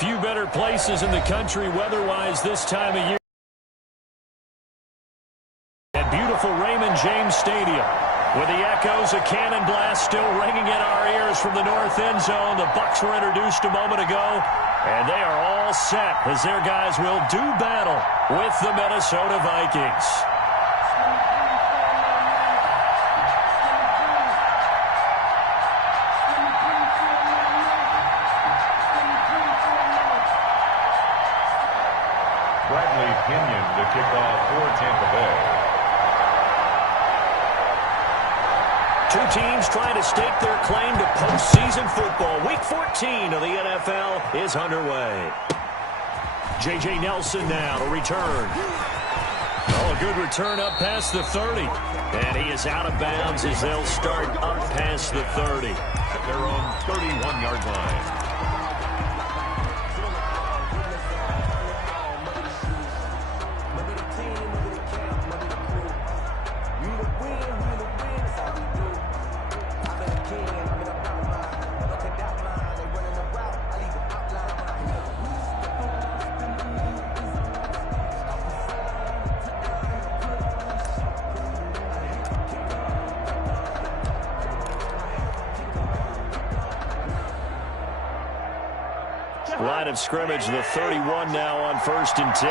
few better places in the country weather-wise this time of year. At beautiful Raymond James Stadium. With the echoes of cannon blast still ringing in our ears from the north end zone. The Bucs were introduced a moment ago, and they are all set as their guys will do battle with the Minnesota Vikings. Bradley Pinion to kick off for Tampa Bay. Two teams trying to stake their claim to postseason football. Week 14 of the NFL is underway. J.J. Nelson now to return. Oh, a good return up past the 30. And he is out of bounds as they'll start up past the 30. At their own 31-yard line. Line of scrimmage, the 31 now on 1st and 10.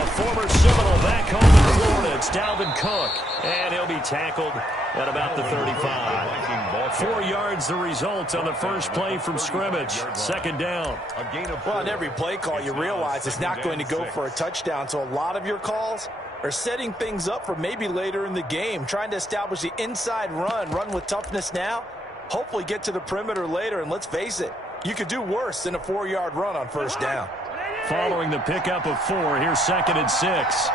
A former Seminole back home in Florida. It's Dalvin Cook, and he'll be tackled at about the 35. 4 yards the result on the first play from scrimmage. 2nd down. Well, on every play call, you realize it's not going to go for a touchdown, so a lot of your calls are setting things up for maybe later in the game, trying to establish the inside run with toughness now. Hopefully get to the perimeter later, and let's face it, you could do worse than a 4-yard run on 1st down. Following the pickup of 4, here's 2nd and 6.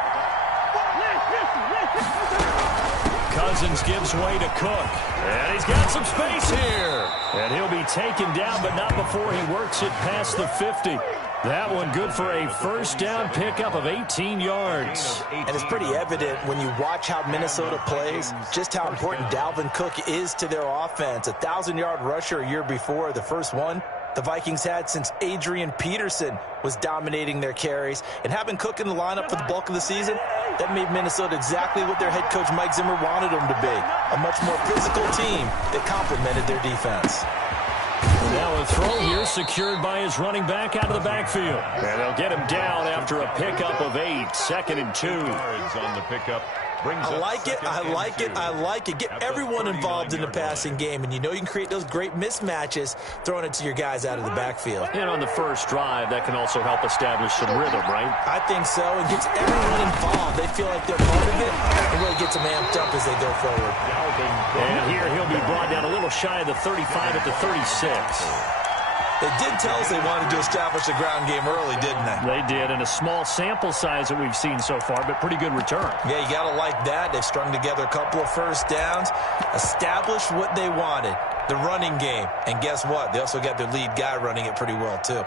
Cousins gives way to Cook, and he's got some space here. And he'll be taken down, but not before he works it past the 50. That one good for a 1st down pickup of 18 yards. And it's pretty evident when you watch how Minnesota plays, just how important Dalvin Cook is to their offense. 1,000-yard rusher a year before, the first one the Vikings had since Adrian Peterson was dominating their carries. And having Cook in the lineup for the bulk of the season, that made Minnesota exactly what their head coach Mike Zimmer wanted them to be. A much more physical team that complemented their defense. Now a throw here secured by his running back out of the backfield. And they'll get him down after a pickup of 8. 2nd and 2. On the pickup. I like it. I like it. I like it. Get everyone involved in the passing game, and you know you can create those great mismatches throwing it to your guys out of the backfield. And on the first drive, that can also help establish some rhythm, right? I think so. It gets everyone involved. They feel like they're part of it. It really gets them amped up as they go forward. And here he'll be brought down a little shy of the 35 at the 36. They did tell us they wanted to establish the ground game early, didn't they? They did, and a small sample size that we've seen so far, but pretty good return. Yeah, you got to like that. They've strung together a couple of 1st downs, established what they wanted, the running game. And guess what? They also got their lead guy running it pretty well, too.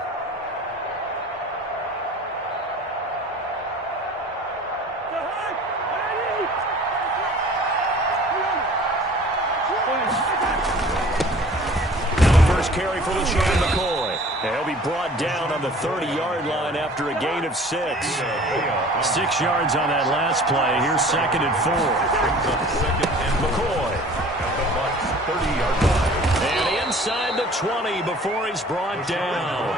Carry for LaShawn McCoy. And he'll be brought down on the 30-yard line after a gain of 6. 6 yards on that last play. Here's 2nd and 4. McCoy. And inside the 20 before he's brought down.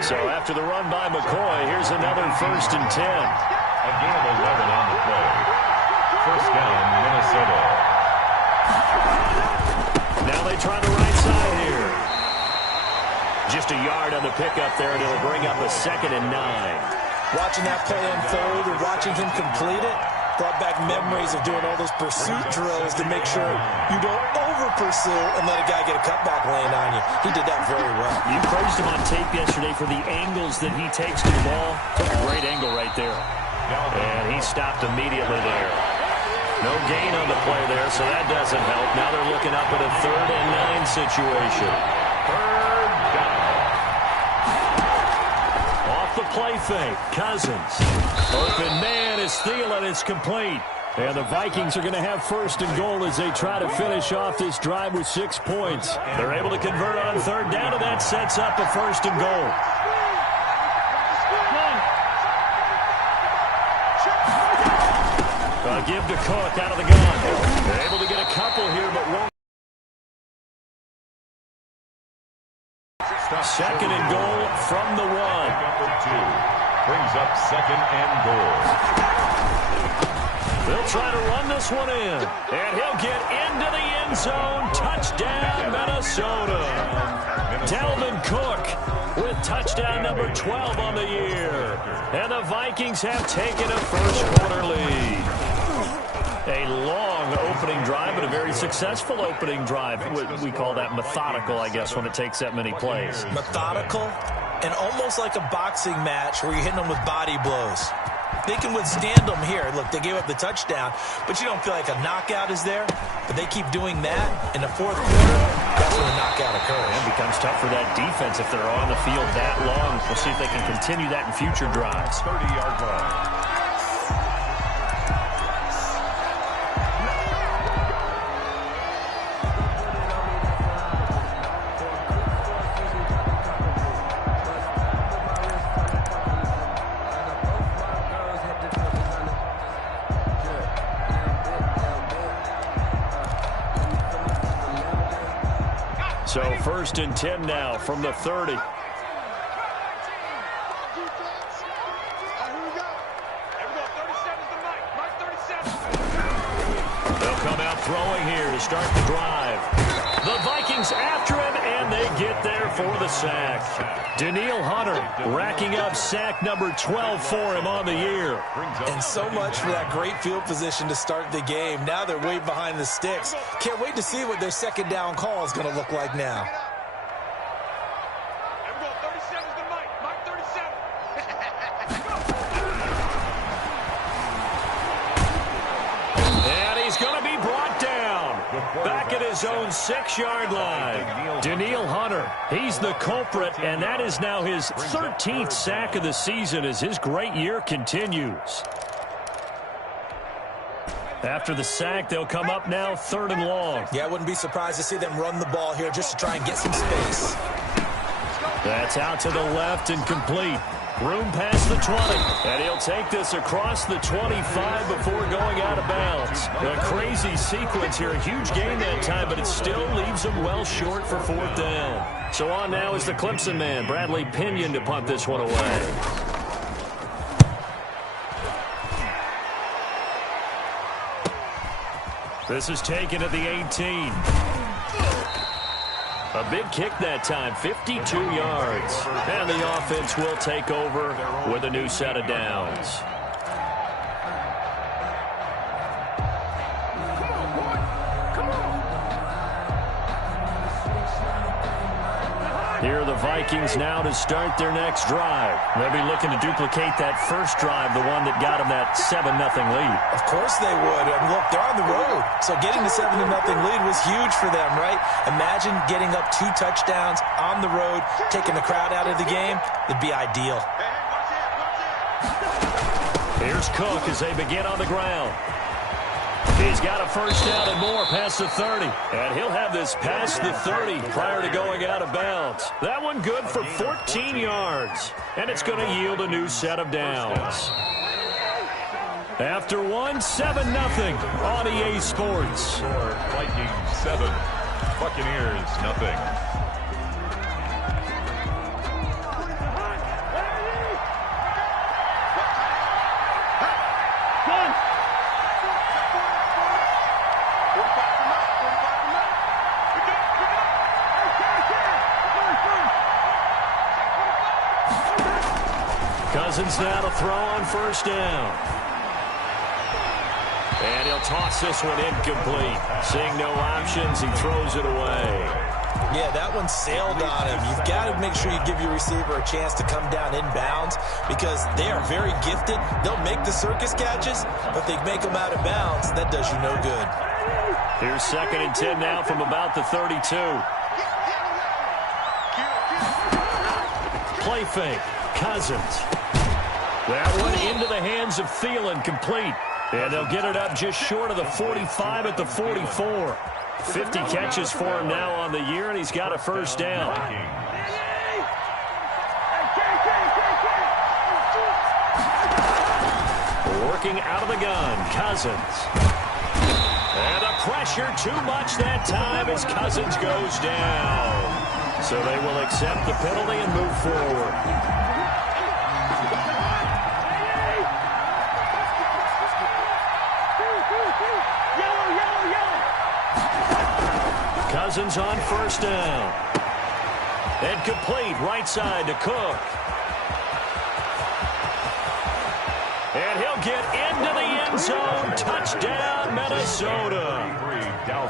So after the run by McCoy, here's another 1st and 10. A gain of 11 on the play. 1st down, Minnesota. Now they try the right side here. Just a yard on the pickup there, and it'll bring up a 2nd and 9. Watching that play unfold and watching him complete it brought back memories of doing all those pursuit drills to make sure you don't over-pursue and let a guy get a cutback lane on you. He did that very well. You praised him on tape yesterday for the angles that he takes to the ball. Took a great angle right there. And he stopped immediately there. No gain on the play there, so that doesn't help. Now they're looking up at a 3rd and 9 situation. 3rd down. Off the play fake, Cousins. Open man is Thielen. It's complete. And the Vikings are going to have first and goal as they try to finish off this drive with 6 points. They're able to convert on third down, and that sets up a first and goal. Give to Cook out of the gun. They're able to get a couple here, but won't. Second and goal from the 1. Number 2 brings up second and goal. They'll try to run this one in, and he'll get into the end zone. Touchdown, Minnesota. Dalvin Cook with touchdown number 12 on the year. And the Vikings have taken a first-quarter lead. A long opening drive, but a very successful opening drive. We call that methodical, I guess, when it takes that many plays. Methodical and almost like a boxing match where you're hitting them with body blows. They can withstand them here. Look, they gave up the touchdown, but you don't feel like a knockout is there. But they keep doing that in the fourth quarter. That's when the knockout occurs. It becomes tough for that defense if they're on the field that long. We'll see if they can continue that in future drives. 30-yard line. So first and 10 now from the 30. They'll come out throwing here to start the drive. The Vikings after him, and they get there for the sack. Danielle Hunter racking up sack number 12 for him on the year. And so much for that great field position to start the game. Now they're way behind the sticks. Can't wait to see what their second down call is going to look like now. And he's going to be brought down back at his own 6-yard line. Danielle Hunter, he's the culprit, and that is now his 13th sack of the season as his great year continues. After the sack, they'll come up now third and long. Yeah, I wouldn't be surprised to see them run the ball here just to try and get some space. That's out to the left and complete. Room past the 20. And he'll take this across the 25 before going out of bounds. A crazy sequence here. A huge gain that time, but it still leaves him well short for fourth down. So on now is the Clemson man, Bradley Pinion, to punt this one away. This is taken at the 18. A big kick that time, 52 yards. And the offense will take over with a new set of downs. Here are the Vikings now to start their next drive. They'll be looking to duplicate that first drive, the one that got them that 7-0 lead. Of course they would. I mean, look, they're on the road. So getting the 7-0 lead was huge for them, right? Imagine getting up 2 touchdowns on the road, taking the crowd out of the game. It'd be ideal. Here's Cook as they begin on the ground. He's got a first down and more past the 30. And he'll have this past the 30 prior to going out of bounds. That one good for 14 yards. And it's going to yield a new set of downs. After one, 7-0 on EA Sports. Vikings 7, Buccaneers nothing. Cousins now to throw on first down. And he'll toss this one incomplete. Seeing no options, he throws it away. Yeah, that one sailed on him. You've got to make sure you give your receiver a chance to come down inbounds because they are very gifted. They'll make the circus catches, but they make them out of bounds. That does you no good. Here's second and 10 now from about the 32. Play fake. Cousins. That one into the hands of Thielen, complete. And they'll get it up just short of the 45 at the 44. 50 catches for him now on the year, and he's got a first down. Working out of the gun, Cousins. And the pressure too much that time as Cousins goes down. So they will accept the penalty and move forward. Cousins on first down. And complete right side to Cook. And he'll get into the end zone. Touchdown, Minnesota.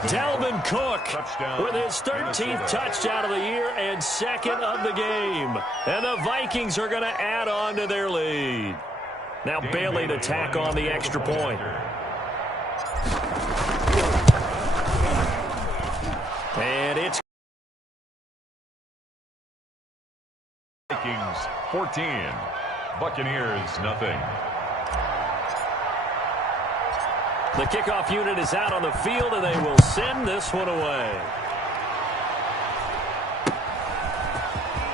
Dalvin Cook with his 13th touchdown of the year and second of the game. And the Vikings are going to add on to their lead. Now Bailey to tack on the extra point. And it's Vikings 14, Buccaneers nothing. The kickoff unit is out on the field, and they will send this one away.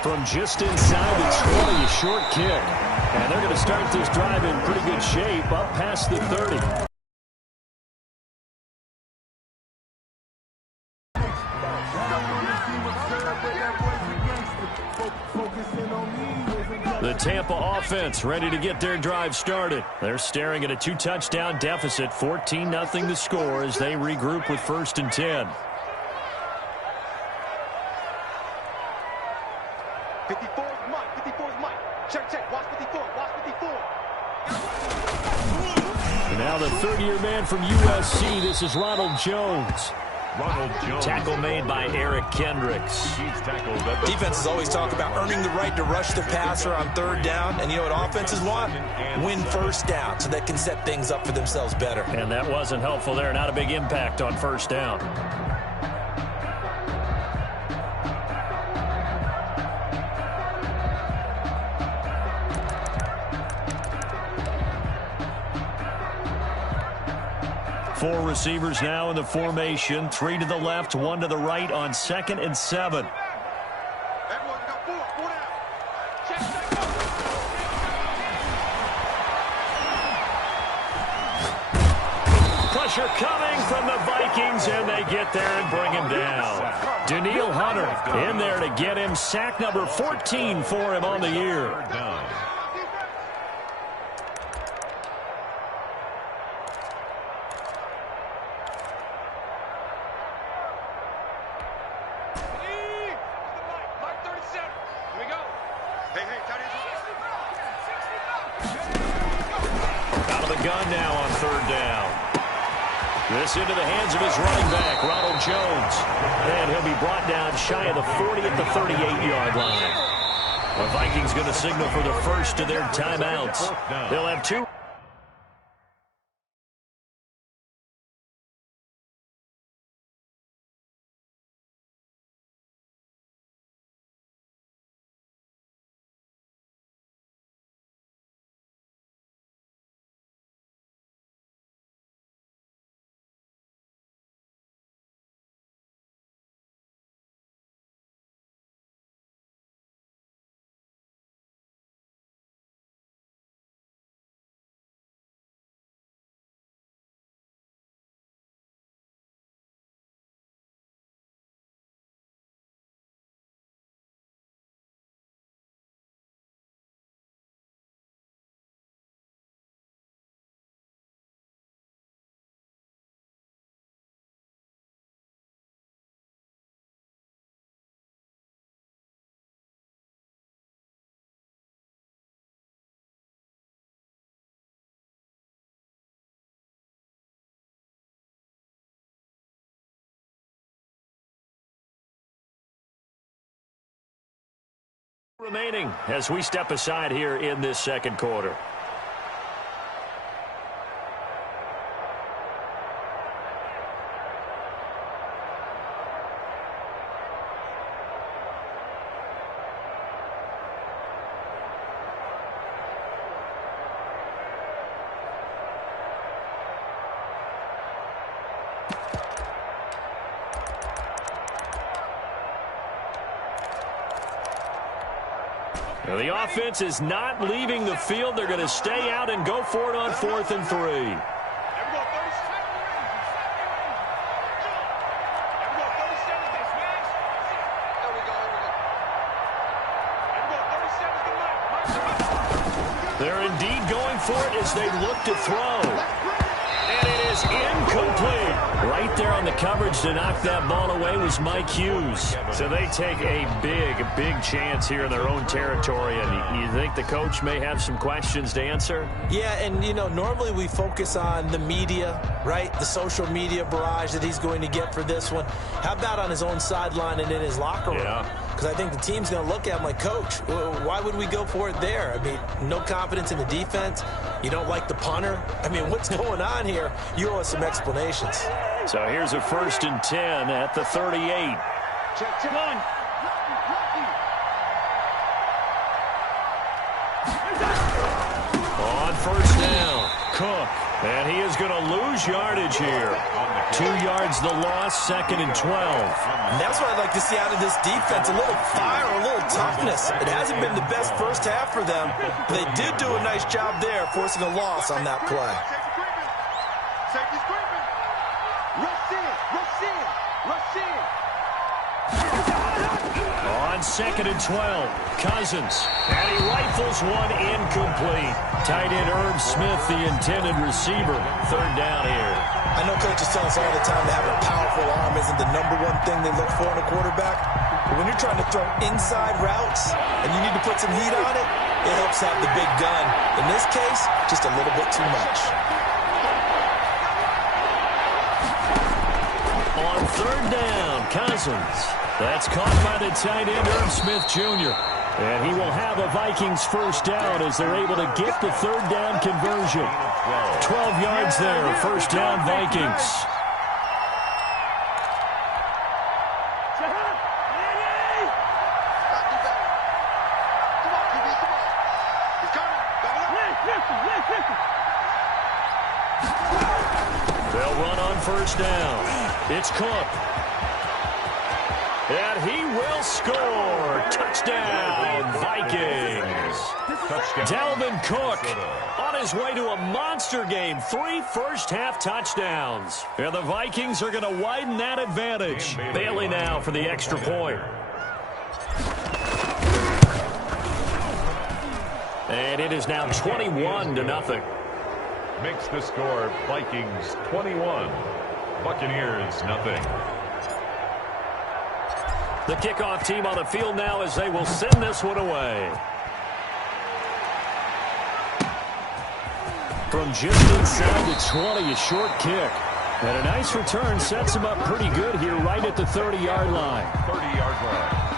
From just inside the 20, a short kick. And they're going to start this drive in pretty good shape, up past the 30. The Tampa offense ready to get their drive started. They're staring at a 2-touchdown deficit, 14-0 to score as they regroup with 1st and 10. 54 is Mike. 54 is Mike. Check. Watch 54. Watch 54. And now the third-year man from USC. This is Ronald Jones. Tackle made by Eric Kendricks. Defenses always talk about earning the right to rush the passer on 3rd down. And you know what offenses want? Win 1st down so they can set things up for themselves better. And that wasn't helpful there. Not a big impact on 1st down. Four receivers now in the formation. 3 to the left, 1 to the right on 2nd and 7. Pressure coming from the Vikings, and they get there and bring him down. Danielle Hunter in there to get him. Sack number 14 for him on the year. Out of the gun now on 3rd down. This into the hands of his running back, Ronald Jones. And he'll be brought down shy of the 40 at the 38-yard line. The Vikings going to signal for the first of their timeouts. They'll have 2. Remaining as we step aside here in this 2nd quarter. Now, the offense is not leaving the field. They're going to stay out and go for it on 4th and 3. They're indeed going for it as they look to throw. And it is incomplete. Right there on the coverage to knock that ball away was Mike Hughes. So they take a big chance here in their own territory. And you think the coach may have some questions to answer? Yeah, and, you know, normally we focus on the media, right? The social media barrage that he's going to get for this one. How about on his own sideline and in his locker room? Yeah. Because I think the team's going to look at him like, Coach, why would we go for it there? I mean, no confidence in the defense. You don't like the punter. I mean, what's going on here? You owe us some explanations. So here's a 1st and 10 at the 38. Check. One. On 1st down, Cook. And he is going to lose yardage here. 2 yards the loss, 2nd and 12. And that's what I'd like to see out of this defense, a little fire, a little toughness. It hasn't been the best first half for them, but they did do a nice job there, forcing a loss on that play. Safety's creeping. Rush in. On 2nd and 12, Cousins. And he rifles one incomplete. Tight end Irv Smith, the intended receiver. 3rd down here. I know coaches tell us all the time that having a powerful arm isn't the #1 thing they look for in a quarterback. But when you're trying to throw inside routes and you need to put some heat on it, it helps have the big gun. In this case, just a little bit too much. On 3rd down, Cousins. That's caught by the tight end, Irv Smith Jr. And he will have a Vikings 1st down as they're able to get the 3rd down conversion. 12 yards there, 1st down Vikings. They'll run on 1st down. It's Cook. And he will score. Touchdown, Vikings. Dalvin Cook on his way to a monster game. 3 first-half touchdowns. And the Vikings are going to widen that advantage. Bailey now for the extra point. And it is now 21-0. Makes the score Vikings 21, Buccaneers nothing. The kickoff team on the field now as they will send this one away. From just inside the 20, a short kick. And a nice return sets him up pretty good here right at the 30-yard line. 30-yard line.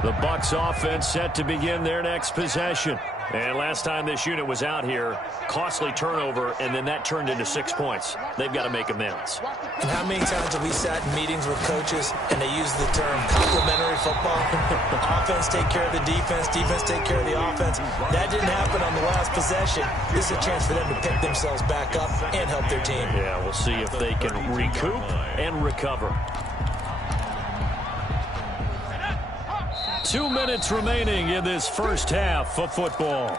The Bucs offense set to begin their next possession. And last time this unit was out here, costly turnover, and then that turned into 6 points. They've got to make amends. And how many times have we sat in meetings with coaches and they use the term complementary football? Offense take care of the defense, defense take care of the offense. That didn't happen on the last possession. This is a chance for them to pick themselves back up and help their team. Yeah, we'll see if they can recoup and recover. 2 minutes remaining in this first half of football.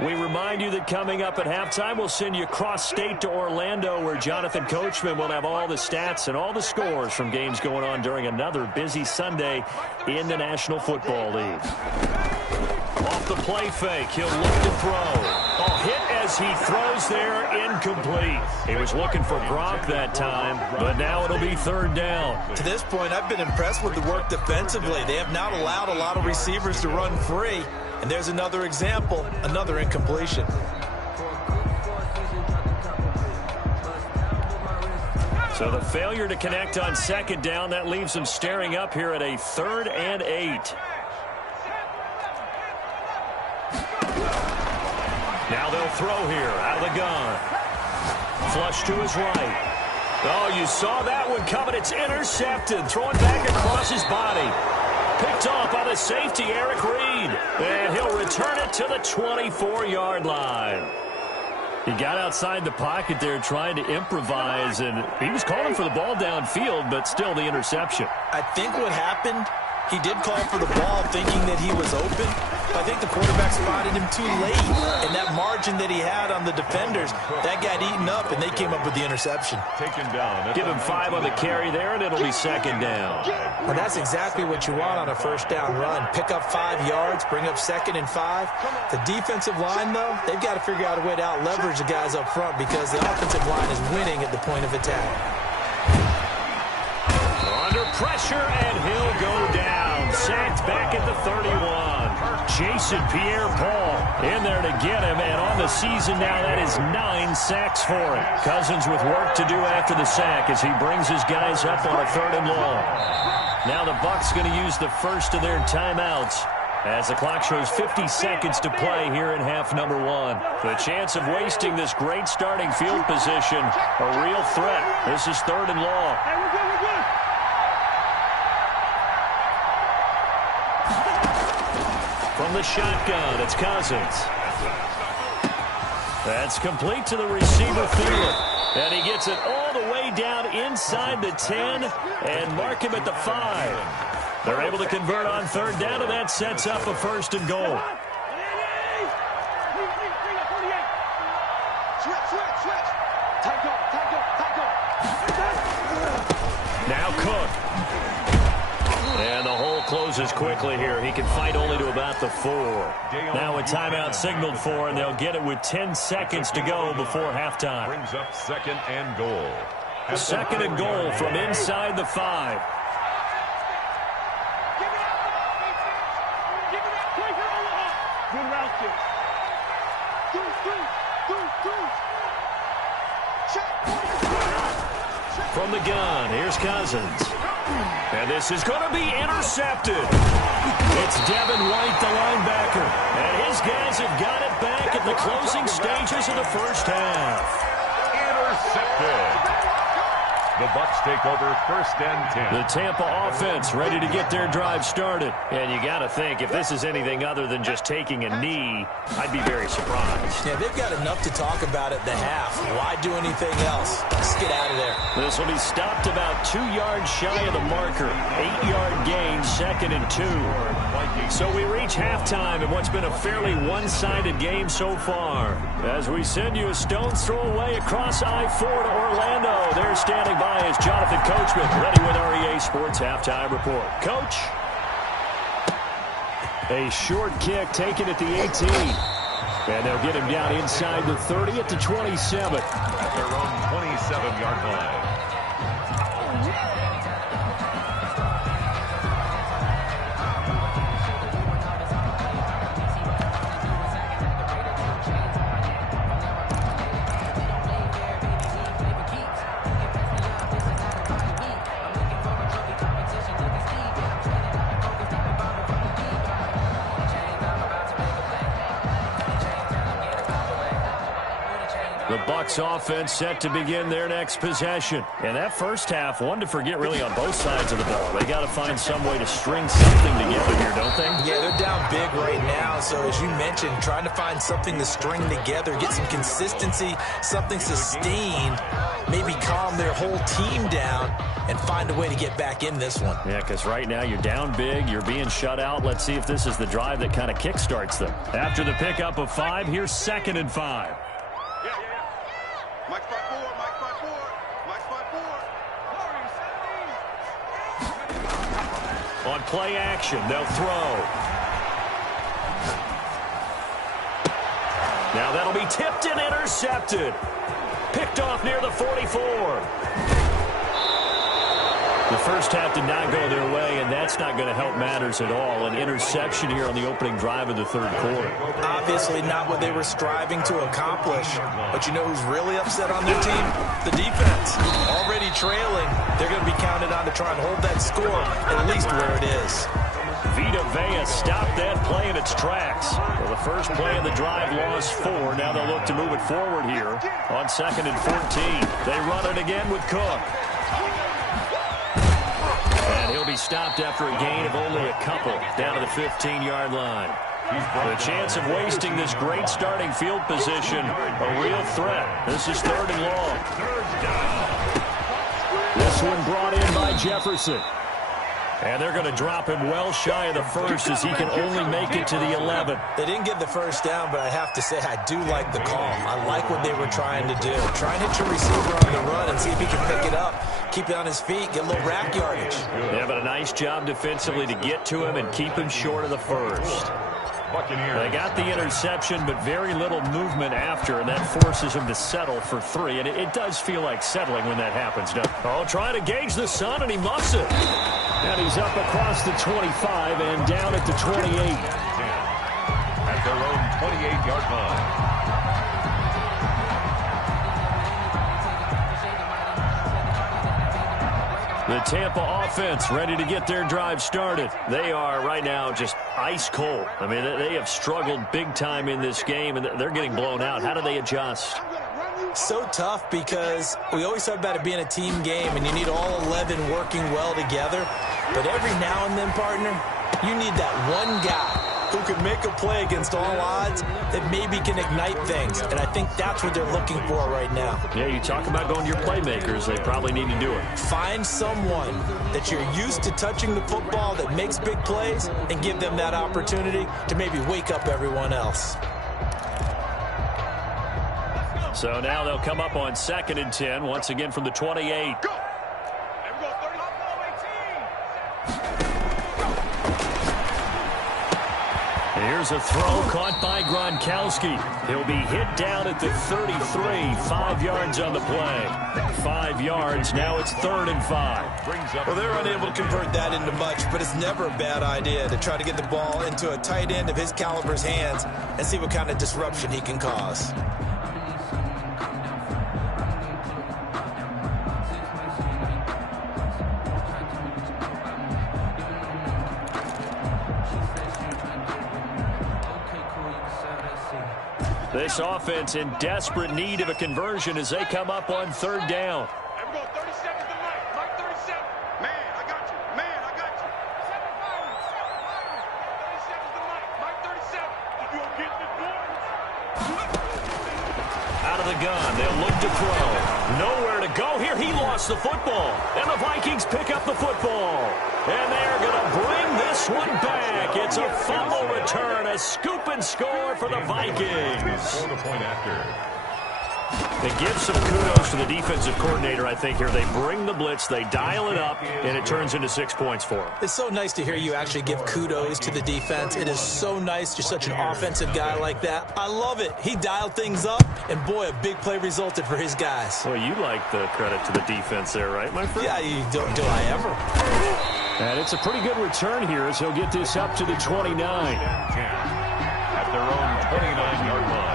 We remind you that coming up at halftime, we'll send you cross-state to Orlando, where Jonathan Coachman will have all the stats and all the scores from games going on during another busy Sunday in the National Football League. Off the play fake, he'll look to throw. Oh, hit as he throws there, incomplete. He was looking for Gronk that time, but now it'll be 3rd down. To this point, I've been impressed with the work defensively. They have not allowed a lot of receivers to run free. And there's another example, another incompletion. So the failure to connect on 2nd down, that leaves them staring up here at a 3rd and 8. Now they'll throw here out of the gun. Flush to his right. Oh, you saw that one coming. It's intercepted. Throwing back across his body. Picked off by the safety, Eric Reed. And he'll return it to the 24-yard line. He got outside the pocket there trying to improvise, and he was calling for the ball downfield, but still the interception. I think what happened, he did call for the ball thinking that he was open, but I think the quarterback spotted him too late, and that margin that he had on the defenders, that got eaten up, and they came up with the interception. Taken down. Give him 5 on the carry there, and it'll be second down. And that's exactly what you want on a first down run. Pick up 5 yards, bring up 2nd and 5. The defensive line, though, they've got to figure out a way to out-leverage the guys up front because the offensive line is winning at the point of attack. Under pressure, and he'll go down. Sacked back at the 31. Jason Pierre-Paul in there to get him, and on the season now, that is 9 sacks for him. Cousins with work to do after the sack as he brings his guys up on a 3rd and long. Now the Bucs going to use the first of their timeouts as the clock shows 50 seconds to play here in half number 1. The chance of wasting this great starting field position, a real threat. This is 3rd and long. From the shotgun, it's Cousins. That's complete to the receiver, Thielen. And he gets it all the way down inside the 10 and mark him at the 5. They're able to convert on 3rd down, and that sets up a 1st and goal. Now Cook. And the hole closes quickly here. He can fight only to about the 4. Now a timeout signaled for, and they'll get it with 10 seconds to go before halftime. Brings up 2nd and goal. 2nd and goal from inside the 5. From the gun, here's Cousins. And this is going to be intercepted. It's Devin White, the linebacker. And his guys have got it back at the closing stages of the first half. Intercepted. The Bucs take over 1st and 10. The Tampa offense ready to get their drive started. And you got to think, if this is anything other than just taking a knee, I'd be very surprised. Yeah, they've got enough to talk about at the half. Why do anything else? Just get out of there. This will be stopped about 2 yards shy of the marker. 8-yard gain, 2nd and 2. So we reach halftime in what's been a fairly one-sided game so far. As we send you a stone's throw away across I-4 to Orlando. They're standing by is Jonathan Coachman, ready with REA Sports Halftime Report. Coach. A short kick taken at the 18. And they'll get him down inside the 30 at the 27. At their own 27-yard line. The Bucs offense set to begin their next possession. And that first half, one to forget really on both sides of the ball. They got to find some way to string something together here, don't they? Yeah, they're down big right now. So as you mentioned, trying to find something to string together, get some consistency, something sustained, maybe calm their whole team down and find a way to get back in this one. Yeah, because right now you're down big, you're being shut out. Let's see if this is the drive that kind of kickstarts them. After the pickup of 5, here's 2nd and 5. Mike spot 4, Mike spot 4, Mike spot 4. On play action, they'll throw. Now that'll be tipped and intercepted. Picked off near the 44. The first half did not go their way, and that's not going to help matters at all. An interception here on the opening drive of the 3rd quarter. Obviously not what they were striving to accomplish. But you know who's really upset on their team? The defense. Already trailing. They're going to be counted on to try and hold that score at least where it is. Vita Vea stopped that play in its tracks. Well, The first play of the drive lost 4. Now they'll look to move it forward here on 2nd and 14. They run it again with Cook. And he'll be stopped after a gain of only a couple down to the 15-yard line. The chance of wasting this great starting field position, a real threat. This is 3rd and long. This one brought in by Jefferson. And they're going to drop him well shy of the first as he can only make it to the 11. They didn't get the first down, but I have to say I do like the call. I like what they were trying to do. Try and hit your receiver on the run and see if he can pick it up. Keep it on his feet, get a little rack yardage. Yeah, but a nice job defensively to get to him and keep him short of the first. They got the interception, but very little movement after, and that forces him to settle for 3. And it does feel like settling when that happens. Oh, trying to gauge the sun, and he muffs it. And he's up across the 25 and down at the 28. At their own 28-yard line. The Tampa offense ready to get their drive started. They are right now just ice cold. I mean, they have struggled big time in this game, and they're getting blown out. How do they adjust? So tough because we always talk about it being a team game, and you need all 11 working well together. But every now and then, partner, you need that one guy who can make a play against all odds that maybe can ignite things. And I think that's what they're looking for right now. Yeah, you talk about going to your playmakers. They probably need to do it. Find someone that you're used to touching the football that makes big plays and give them that opportunity to maybe wake up everyone else. So now they'll come up on 2nd and 10, once again from the 28. Here's a throw caught by Gronkowski. He'll be hit down at the 33, 5 yards on the play. 5 yards, now it's 3rd and 5. Well, they're unable to convert that into much, but it's never a bad idea to try to get the ball into a tight end of his caliber's hands and see what kind of disruption he can cause. This offense in desperate need of a conversion as they come up on 3rd down. There we go, 30 seconds to Mike 37. Man, I got you. Man, I got you. 30 seconds to Mike 37. If you don't get this board. Out of the gun, they'll look to throw. Nowhere to go here. He lost the football. And the Vikings pick up the football. And they're going to bring this one back. It's a fumble return, a scoop and score for the Vikings. Score the point after. They give some kudos to the defensive coordinator, I think, here. They bring the blitz, they dial it up, and it turns into 6 points for them. It's so nice to hear you actually give kudos to the defense. It is so nice you're such an offensive guy like that. I love it. He dialed things up, and boy, a big play resulted for his guys. Well, you like the credit to the defense there, right, my friend? Yeah, you don't, do I ever? And it's a pretty good return here as he'll get this up to the 29. At their own 29-yard line.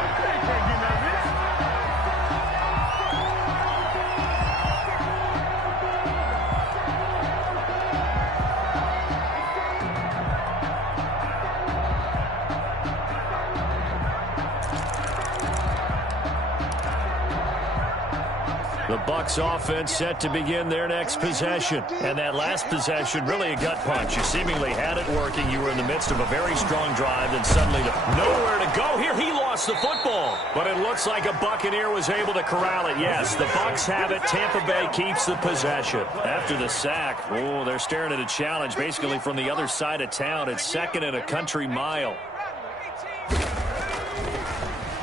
The Bucs offense set to begin their next possession. And that last possession, really a gut punch. You seemingly had it working. You were in the midst of a very strong drive, and suddenly nowhere to go. Here he lost the football. But it looks like a Buccaneer was able to corral it. Yes, the Bucs have it. Tampa Bay keeps the possession. After the sack, oh, they're staring at a challenge basically from the other side of town. It's 2nd and a country mile.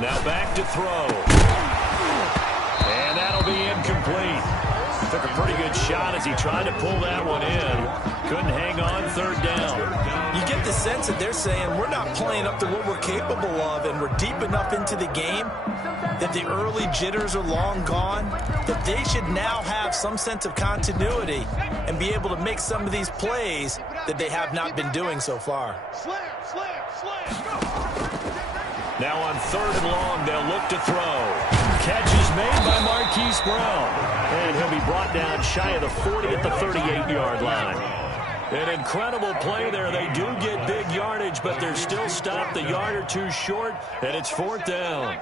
Now back to throw. And that'll be incomplete. Took a pretty good shot as he tried to pull that one in. Couldn't hang on 3rd down. You get the sense that they're saying we're not playing up to what we're capable of, and we're deep enough into the game that the early jitters are long gone, that they should now have some sense of continuity and be able to make some of these plays that they have not been doing so far. Slam, slam, slam. Now on 3rd and long, they'll look to throw. Catch is made by Marquise Brown. And he'll be brought down shy of the 40 at the 38-yard line. An incredible play there. They do get big yardage, but they're still stopped a yard or two short, and it's 4th down.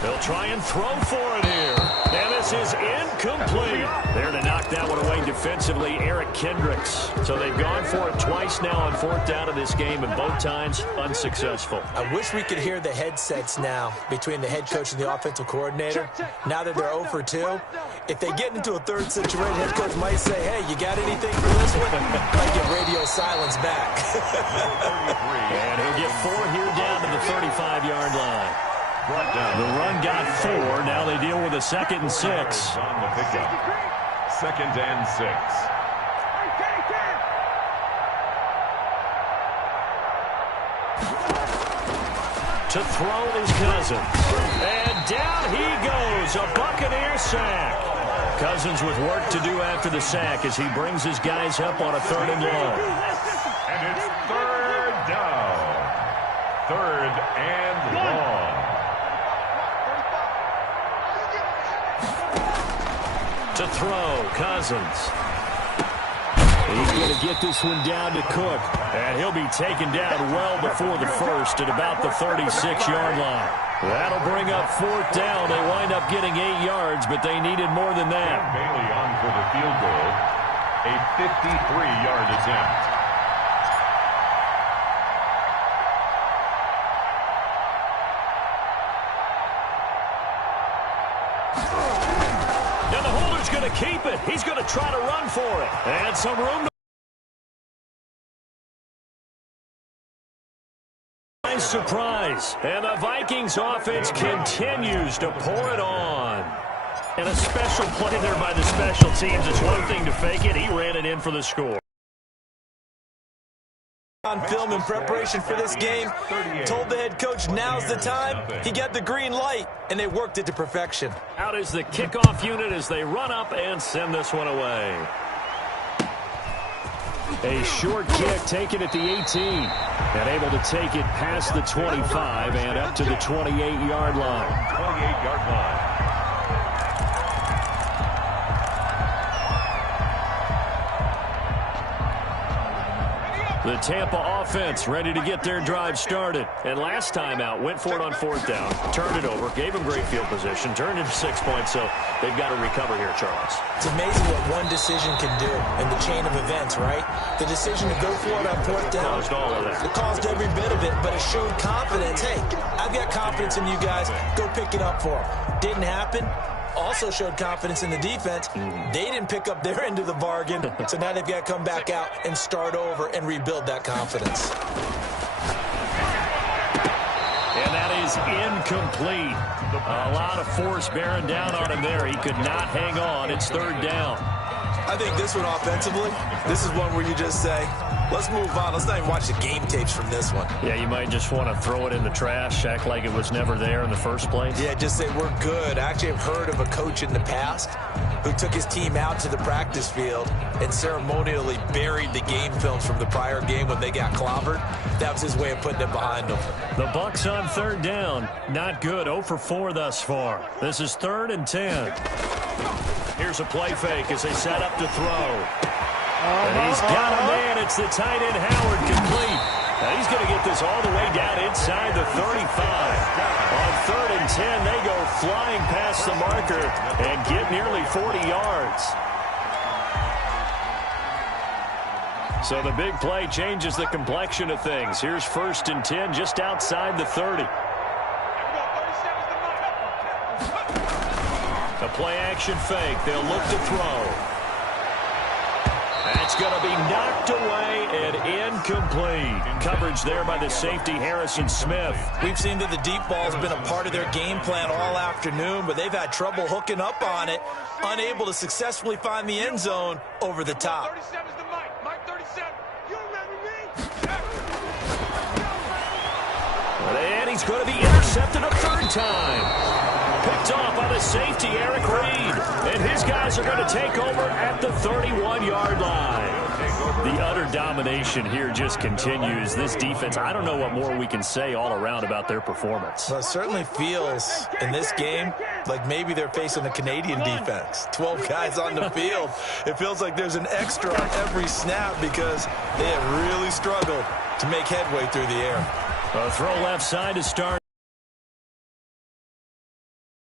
They'll try and throw for it here. And this is incomplete. There to knock that one away defensively, Eric Kendricks. So they've gone for it twice now on 4th down of this game, and both times unsuccessful. I wish we could hear the headsets now between the head coach and the offensive coordinator. Now that they're 0 for 2, if they get into a third situation, head coach might say, hey, you got anything for this one? Might get radio silence back. And he'll get 4 here down to the 35-yard line. The run got 4. Now they deal with a 2nd and 6. On the pickup. 2nd and 6. To throw is Cousins. And down he goes. A Buccaneer sack. Cousins with work to do after the sack as he brings his guys up on a 3rd and long. And it's 3rd down. 3rd and long. To throw, Cousins. He's going to get this one down to Cook. And he'll be taken down well before the first at about the 36-yard line. That'll bring up 4th down. They wind up getting 8 yards, but they needed more than that. Bailey on for the field goal. A 53-yard attempt. Going to keep it. He's going to try to run for it. And some room. Nice surprise. And the Vikings offense continues to pour it on. And a special play there by the special teams. It's one thing to fake it. He ran it in for the score. On film in preparation for this game, told the head coach now's the time. He got the green light, and they worked it to perfection. Out is the kickoff unit as they run up and send this one away. A short kick taken at the 18, and able to take it past the 25 and up to the 28-yard line. 28-yard line. The Tampa offense ready to get their drive started. And last time out, went for it on 4th down, turned it over, gave them great field position, turned it to 6 points, so they've got to recover here, Charles. It's amazing what one decision can do in the chain of events, right? The decision to go for it on 4th down. Caused all of that. It caused every bit of it, but it showed confidence. Hey, I've got confidence in you guys. Go pick it up for them. Didn't happen. Also showed confidence in the defense. They didn't pick up their end of the bargain, so now they've got to come back out and start over and rebuild that confidence. And that is incomplete. A lot of force bearing down on him there. He could not hang on. It's 3rd down. I think this one offensively, this is one where you just say, let's move on. Let's not even watch the game tapes from this one. Yeah, you might just want to throw it in the trash, act like it was never there in the first place. Yeah, just say we're good. I actually have heard of a coach in the past who took his team out to the practice field and ceremonially buried the game films from the prior game when they got clobbered. That was his way of putting it behind them. The Bucs on 3rd down. Not good. 0 for 4 thus far. This is 3rd and 10. Here's a play fake as they set up to throw. And he's got a man. It's the tight end Howard complete. Now he's going to get this all the way down inside the 35. On 3rd and 10, they go flying past the marker and get nearly 40 yards. So the big play changes the complexion of things. Here's 1st and 10 just outside the 30. A play-action fake. They'll look to throw. That's going to be knocked away and incomplete. Coverage there by the safety, Harrison Smith. We've seen that the deep ball's been a part of their game plan all afternoon, but they've had trouble hooking up on it, unable to successfully find the end zone over the top. And he's going to be intercepted a 3rd time. Picked off by the safety, Eric Reed. And his guys are going to take over at the 31-yard line. Take over The utter domination here just continues. This defense, I don't know what more we can say all around about their performance. Well, it certainly feels in this game like maybe they're facing a Canadian defense. 12 guys on the field. It feels like there's an extra on every snap because they have really struggled to make headway through the air. A throw left side to start.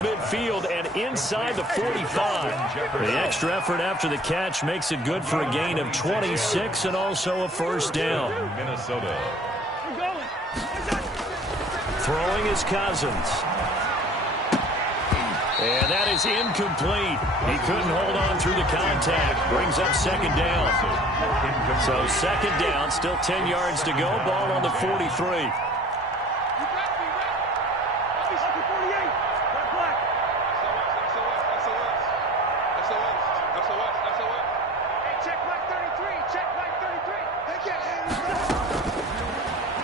Midfield and inside the 45. The extra effort after the catch makes it good for a gain of 26 and also a first down. Minnesota. Throwing is Cousins. And that is incomplete. He couldn't hold on through the contact. Brings up second down. So second down, still 10 yards to go. Ball on the 43.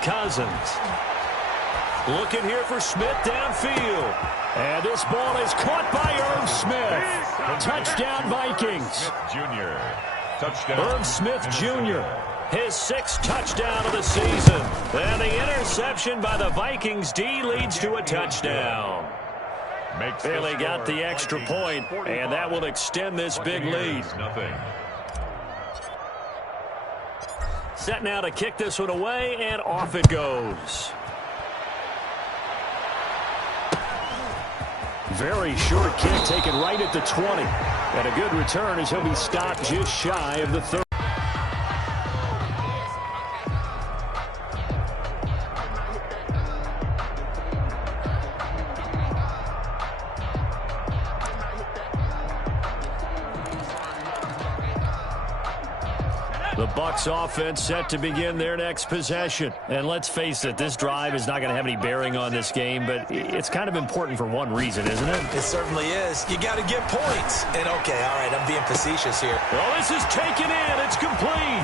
Cousins. Looking here for Smith downfield. And this ball is caught by Irv Smith. Touchdown Vikings. Jr. Touchdown. Irv Smith Jr. His 6th touchdown of the season. And the interception by the Vikings D leads to a touchdown. Bailey got the extra point, and that will extend this big lead. Set now to kick this one away, and off it goes. Very short kick taken right at the 20. And a good return as he'll be stopped just shy of the 30. The Bucs offense set to begin their next possession. And let's face it, this drive is not going to have any bearing on this game, but it's kind of important for one reason, isn't it? It certainly is. You got to get points. And okay, all right, I'm being facetious here. Well, this is taken in. It's complete.